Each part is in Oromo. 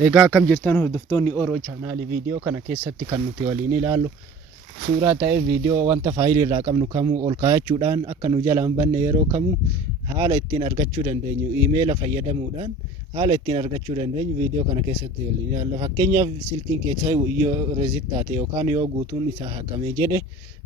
Egaa akkam jirtan hordoftoonni Oroo chaanaalii viidiyoo kana keessatti kan nuti waliin ilaallu suuraa ta'ee viidiyoo wanta faayilii irraa qabnu kamuu ol kaayachuudhaan akka nu jalaan banne yeroo kamuu haala ittiin argachuu dandeenyu iimeela fayyadamuudhaan haala ittiin argachuu dandeenyu viidiyoo kana keessatti waliin ilaalla. Fakkeenyaaf silkiin keessaa yoo reezit taate yookaan yoo guutuun isaa haqamee jedhe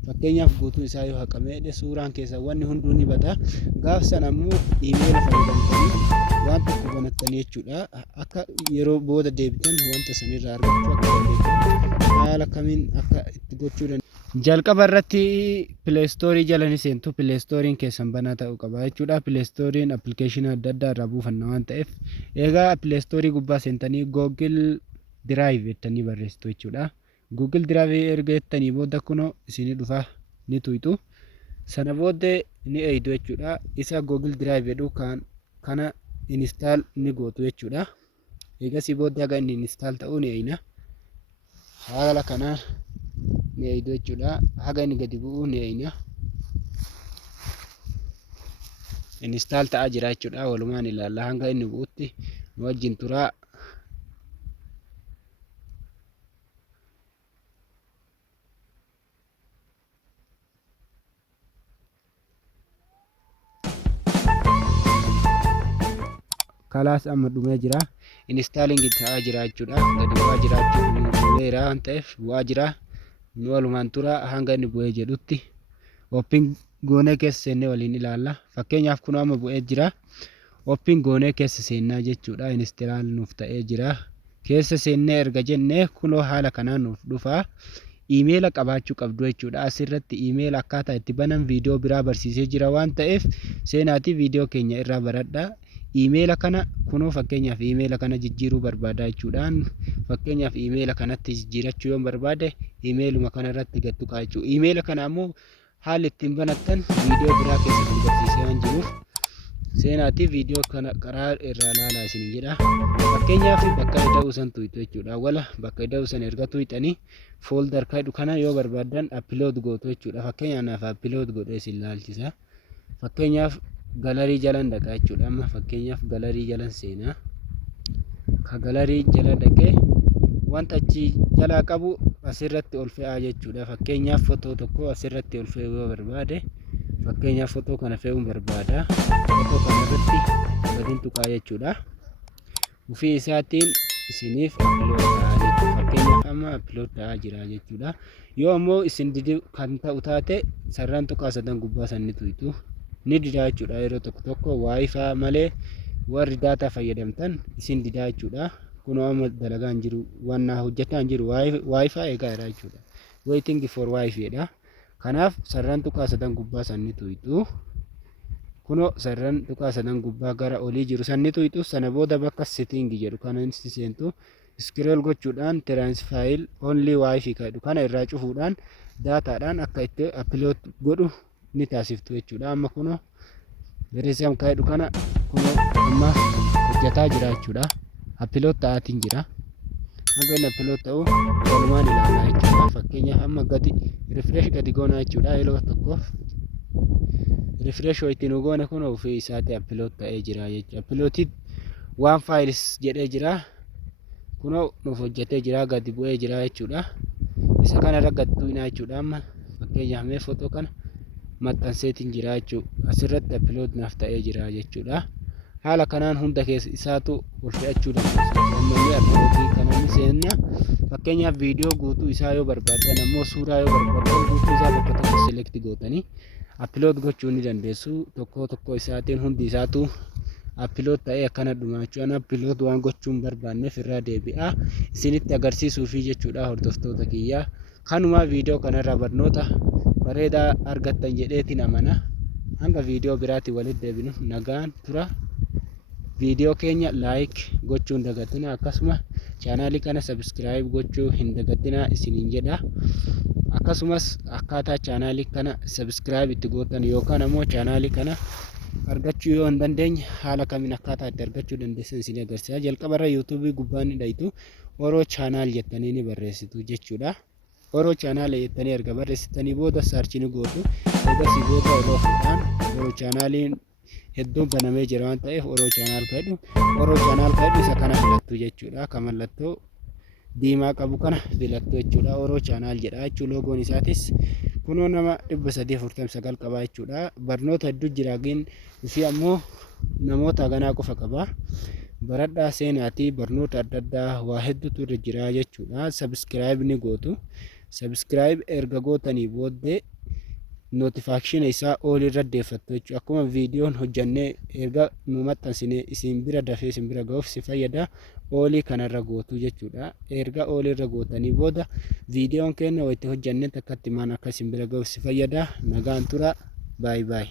fakkeenyaaf guutuun isaa yoo haqamee jedhe suuraan keessaa wanni hunduu ni bada. Gaafsan ammoo iimeela fayyadamtanii waan tokko banattanii jechuudha. Akka yeroo booda deebitan wanta sanirraa argachuu akka dandeessu haala kamiin akka itti gochuu dandeessu. Jalqaba irratti pileestoorii jala ni seentu. Pileestooriin keessan banaa ta'uu qaba jechuudha. Pileestooriin appilikeeshinii adda addaa irraa buufanna waan ta'eef egaa pileestoorii gubbaa seentanii Google Drive jettanii barreessitu jechuudha. Google Drive erga jettanii booda kunoo isinii dhufa ni tuyxu. Sana booddee ni eeydu jechuudha. Isa Google Drive jedhu kana install ni gootu jechuudha. Egasii booddee haga inni install ta'uu ni eeyna. Haala kanaan ni eeydu jechuudha. Haga inni gadi bu'uu ni eeyna. Install ta'aa jira jechuudha. Walumaan ilaalla hanga inni bu'utti nu wajjin turaa. Kalaas amma dhumee jira. Installing ta'aa jira jechuudha. Gadi bu'aa jiraachuu bu'eera waan ta'eef bu'aa jira. Nu walumaan tura hanga inni bu'ee jedhutti open goonee keessa seennee waliin ilaalla. Fakkeenyaaf kun amma bu'ee jira. Open goonee keessa seennaa jechuudha. Install nuuf ta'ee jira. Keessa seennee erga jennee kunoo haala kanaan nuuf dhufa. Iimeela qabaachuu qabdu jechuudha. Asirratti iimeela akkaataa itti banan viidiyoo biraa barsiisee jira waan ta'eef seenaatii viidiyoo keenya irraa baradhaa. Iimeela kana kunoo fakkeenyaaf iimeela kana jijjiiruu barbaada jechuudhaan fakkeenyaaf iimeela kanatti jijjiirachuu yoo barbaade iimeeluma kana irratti gad tuqaa jechuudha. Iimeela kana ammoo haalli ittiin banattan viidiyoo biraa keessatti barsiisee waan jiruuf seenaatii viidiyoo kana karaa irraa ilaalaa isin jedha. Fakkeenyaaf bakka ida'uu san tuyxu jechuudha. Wala bakka ida'uu san erga tuyxanii foolder kadhu kana yoo barbaadan upload gootu jechuudha. Fakkeenyaaf upload godhee isin ilaalchisa. Fakkeenyaaf galarii jalan dhaqaa jechuudha. Amma fakkeenyaaf galarii jalan seenaa. Ka galarii jala dhaqee wanta achi jalaa qabu asirratti ol fe'aa jechuudha. Fakkeenyaaf footoo tokko asirratti ol fe'uu yoo barbaade fakkeenyaaf footoo kana fe'uun barbaada. Footoo kana irratti gadiin tuqaa jechuudha. Ofii isaatiin isiniif upload ta'aa jechuudha. Fakkeenyaaf amma upload ta'aa jira jechuudha. Yoo ammoo isin didi kan ta'u taate sararaan tuqaa sadan gubbaa san ni tuyxu. Ni didaa jechuudha. Yeroo tokko wifi malee warri daataa fayyadamtan isin didaa jechuudha. Kun amma dalagaa hin jiru waan hojjetaa hin jiru wifi eegaa jira jechuudha. Waiting for wifi dha. Kanaaf sararaan tuqaa sadan gubbaa san ni tuyxu. Kunoo sararaan tuqaa sadan gubbaa gara olii jiru san ni tuyxu. Sana booda bakka setting jedhu kana ni seentu. Scroll gochuudhaan transfile only wifi kadhu kana irraa cufuudhaan daataadhaan akka itti upload godhu ni taasiftu jechuudha. Amma kunoo reesam kadhu kana kunoo amma hojjetaa jira jechuudha. Upload ta'aatiin jira. Hanga inni upload ta'u walumaan ilaalaa jechuudha. Fakkeenyaaf amma gadi refresh gadi goonaa jechuudha. Yeroo tokkoof refresh ho'itti nu goone kunoo ofii isaatti upload ta'ee jira jechuudha. Uploaded one files jedhee jira. Kunoo nuuf hojjetee jira gadi bu'ee jira jechuudha. Isa kana irra gadi tuqnaa jechuudha. Amma fakkeenyaaf mee footoo kana maxxanseetiin jira jechuudha. Asirratti upload naaf ta'ee jira jechuudha. Haala kanaan hunda keessa isaatu ol fe'achuu dandeessu. Ammallee uploadii kana ni seenna. Fakkeenyaaf viidiyoo guutuu isaa yoo barbaadan ammoo suuraa yoo barbaadan guutuu isaa bakka tokko select gootanii upload gochuu ni dandeessu. Tokko isaatiin hundi isaatu upload ta'ee akkana dhumaachuu upload waan gochuun barbaanneef irraa deebi'aa isinitti agarsiisuufi jechuudha hordoftoota kiyyaa. Kanumaa viidiyoo kanarraa barnoota bareedaa argattan jedheetiin amana. Hanga viidiyoo biraatti walitti deebinu nagaan tura. Viidiyoo keenya like gochuu hin dagatinaa akkasuma chaanaalii kana subscribe gochuu hin dagatinaa isiniin jedha. Akkasumas akkaataa chaanaalii kana subscribe itti gootan yookaan ammoo chaanaalii kana argachuu yoo hin dandeenye haala kamiin akkaataa itti argachuu dandeessan isin agarsiisa. Jalqabarra YouTube gubbaan ni dhaytu Oroo channel jettanii ni barreessitu jechuudha. Oroo channel jettanii erga barreessitanii booda search ni gootu. Egasii booda Oroo fudhaan Oroo channel hedduun banamee jira waan ta'eef oroo chaanaal kadhu isa kana filattu jechuudha. Kan mallattoo diimaa qabu kana filattu jechuudha. Oroo chaanaal jedha jechuudha. Loogoon isaatis kunoo nama 349 qaba jechuudha. Barnoota hedduu jira fi ammoo namoota ganaa qofa qaba. Baradhaa seenaatii barnoota adda addaa waa hedduutu irra jira jechuudha. Sabskiraayib ni gootu. Sabskiraayib erga gootanii booddee notifaakshina isaa olii irra deeffattu jechuudha. Akkuma viidiyoon hojjannee erga nu maxxansine isin bira dafee isin bira ga'uuf si fayyada. Olii kanarra gootu jechuudha. Erga olii irra gootanii booda viidiyoon keenya itti hojjannee takkatti maan akka isin bira ga'uuf si fayyada. Nagaan tura. Baay baay.